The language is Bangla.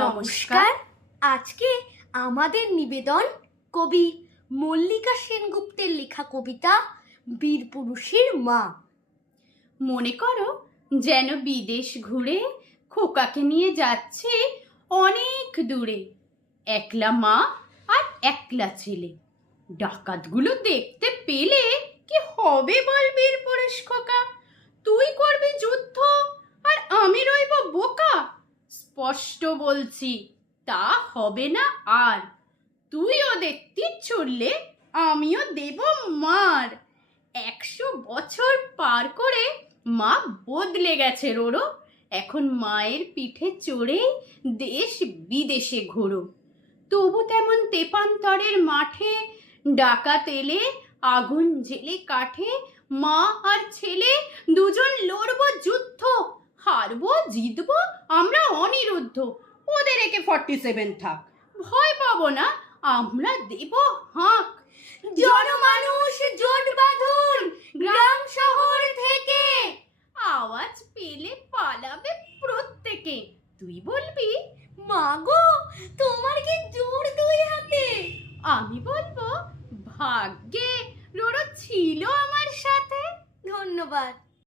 নমস্কার। আজকে আমাদের নিবেদন কবি মল্লিকা সেনগুপ্তের লেখা কবিতা বীরপুরুষের মা। মনে করো যেন বিদেশ ঘুরে খোকাকে নিয়ে যাচ্ছে অনেক দূরে, একলা মা আর একলা ছেলে। ডাকাতগুলো দেখতে পেলে কি হবে বল বীরপুরুষ খোকা? তুই করবি যুদ্ধ আর আমি রইব বোকা। স্পষ্ট বলছি তা হবে না আর। তুইও দেখতে ছুড়লে আমিও দেব মার। 100 বছর পার করে মা বদলে গেছে রোড়ো। এখন মায়ের পিঠে চড়ে দেশ বিদেশে ঘোরো। তবু তেমন তেপান্তরের মাঠে ডাকাত এলে আগুন জেলে কাঠে মা আর ছেলে দুজন লড়বো যুদ্ধ। হারবো জিতবো আমরা অনিরুদ্ধ। ওদের একে 47 থাক, ভয় পাবো না, আমরা দেব হাঁক। জনমানুষ জোট বাঁধুন গ্রাম শহর থেকে, আওয়াজ পেলে পালাবে প্রত্যেকে। তুই বলবি মা গো তোমার কি জোর দুই হাতে। আমি বলবো ভাগ্যে রোড়ো ছিল আমার সাথে। ধন্যবাদ।